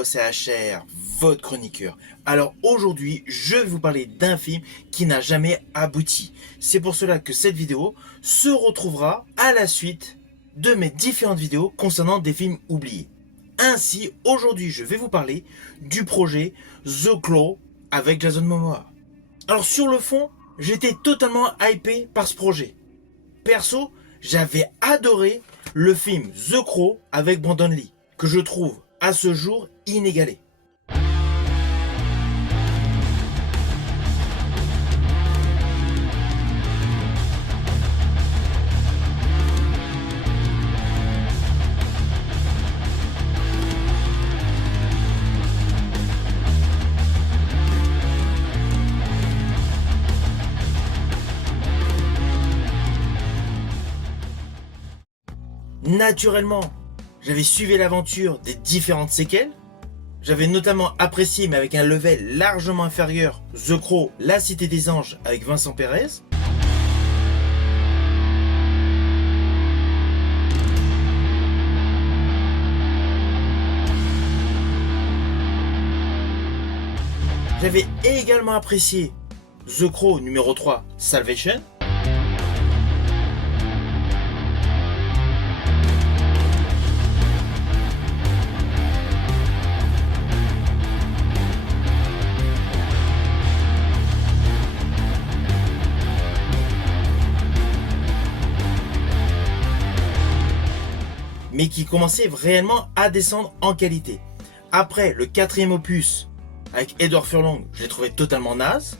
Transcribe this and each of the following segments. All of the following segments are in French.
Hello, c'est HR, votre chroniqueur. Alors aujourd'hui, je vais vous parler d'un film qui n'a jamais abouti. C'est pour cela que cette vidéo se retrouvera à la suite de mes différentes vidéos concernant des films oubliés. Ainsi, aujourd'hui, je vais vous parler du projet The Crow avec Jason Momoa. Alors sur le fond, j'étais totalement hypé par ce projet. Perso, j'avais adoré le film The Crow avec Brandon Lee, que je trouve à ce jour inégalé. Naturellement, j'avais suivi l'aventure des différentes séquelles. J'avais notamment apprécié, mais avec un level largement inférieur, The Crow, La Cité des Anges avec Vincent Perez. J'avais également apprécié The Crow numéro 3, Salvation. Mais qui commençait réellement à descendre en qualité. Après le quatrième opus avec Edward Furlong, je l'ai trouvé totalement naze.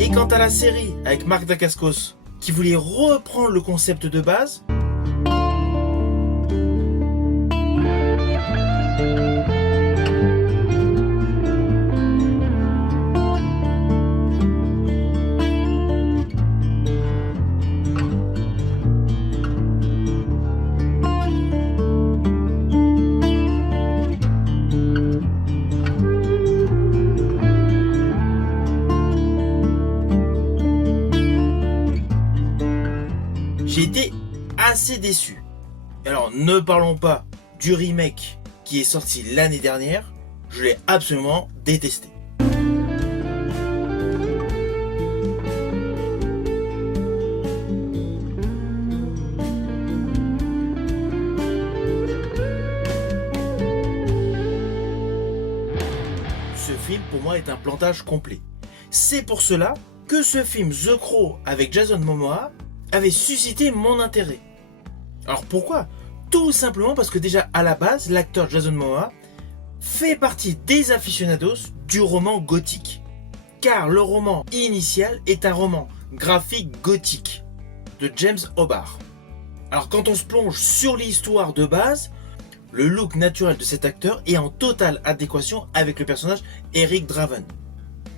Et quant à la série avec Mark Dacascos, qui voulait reprendre le concept de base, j'ai été assez déçu. Alors ne parlons pas du remake qui est sorti l'année dernière, je l'ai absolument détesté. Ce film pour moi est un plantage complet. C'est pour cela que ce film The Crow avec Jason Momoa avait suscité mon intérêt. Alors pourquoi ? Tout simplement parce que déjà à la base, l'acteur Jason Momoa fait partie des aficionados du roman gothique. Car le roman initial est un roman graphique gothique de James O'Barr. Alors quand on se plonge sur l'histoire de base, le look naturel de cet acteur est en totale adéquation avec le personnage Eric Draven.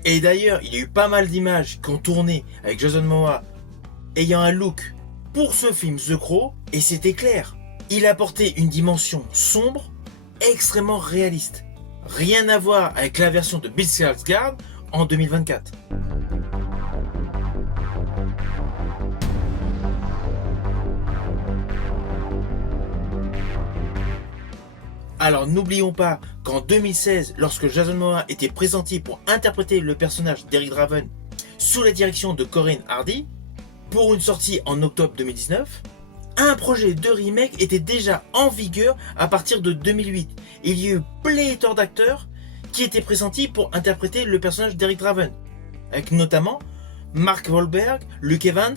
Et d'ailleurs, il y a eu pas mal d'images qui ont tourné avec Jason Momoa ayant un look pour ce film The Crow, et c'était clair. Il apportait une dimension sombre, extrêmement réaliste. Rien à voir avec la version de Bill Skarsgård en 2024. Alors n'oublions pas qu'en 2016, lorsque Jason Momoa était pressenti pour interpréter le personnage d'Eric Draven sous la direction de Corinne Hardy, pour une sortie en octobre 2019, un projet de remake était déjà en vigueur à partir de 2008. Il y a eu pléthore d'acteurs qui étaient pressentis pour interpréter le personnage d'Eric Draven, avec notamment Mark Wahlberg, Luke Evans,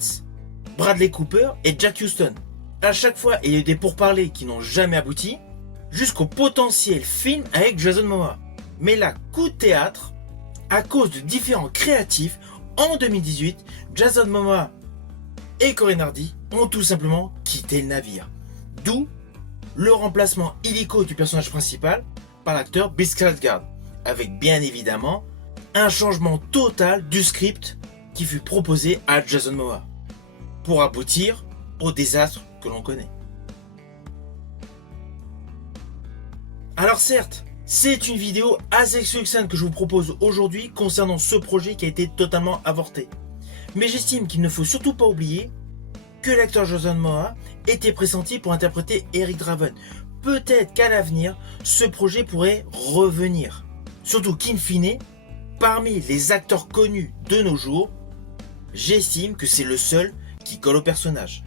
Bradley Cooper et Jack Huston. À chaque fois, il y a eu des pourparlers qui n'ont jamais abouti, jusqu'au potentiel film avec Jason Momoa. Mais là, coup de théâtre, à cause de différents créatifs, en 2018, Jason Momoa et Corinne Hardy ont tout simplement quitté le navire. D'où le remplacement illico du personnage principal par l'acteur Bill Skarsgård, avec bien évidemment un changement total du script qui fut proposé à Jason Momoa, pour aboutir au désastre que l'on connaît. Alors certes, c'est une vidéo assez succincte que je vous propose aujourd'hui concernant ce projet qui a été totalement avorté. Mais j'estime qu'il ne faut surtout pas oublier que l'acteur Jason Momoa était pressenti pour interpréter Eric Draven. Peut-être qu'à l'avenir, ce projet pourrait revenir. Surtout qu'in fine, parmi les acteurs connus de nos jours, j'estime que c'est le seul qui colle au personnage.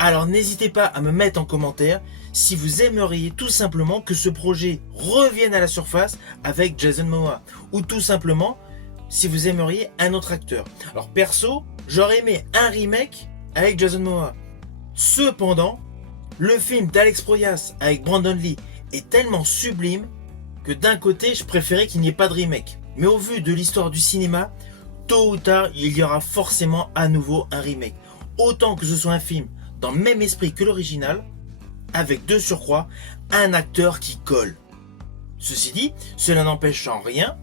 Alors n'hésitez pas à me mettre en commentaire si vous aimeriez tout simplement que ce projet revienne à la surface avec Jason Momoa, ou tout simplement si vous aimeriez un autre acteur. Alors perso, j'aurais aimé un remake avec Jason Momoa. Cependant, le film d'Alex Proyas avec Brandon Lee est tellement sublime que d'un côté, je préférais qu'il n'y ait pas de remake. Mais au vu de l'histoire du cinéma, tôt ou tard, il y aura forcément à nouveau un remake. Autant que ce soit un film dans le même esprit que l'original, avec de surcroît un acteur qui colle. Ceci dit, cela n'empêche en rien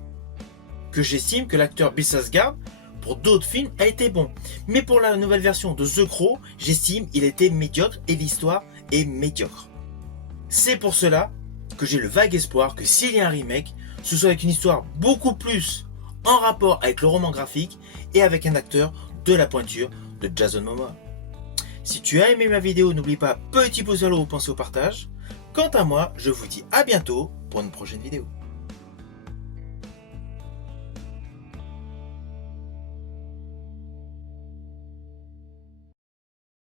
que j'estime que l'acteur Bill Skarsgård pour d'autres films a été bon. Mais pour la nouvelle version de The Crow, j'estime il était médiocre et l'histoire est médiocre. C'est pour cela que j'ai le vague espoir que s'il y a un remake, ce soit avec une histoire beaucoup plus en rapport avec le roman graphique et avec un acteur de la pointure de Jason Momoa. Si tu as aimé ma vidéo, n'oublie pas petit pouce vers le haut, pensez au partage. Quant à moi, je vous dis à bientôt pour une prochaine vidéo.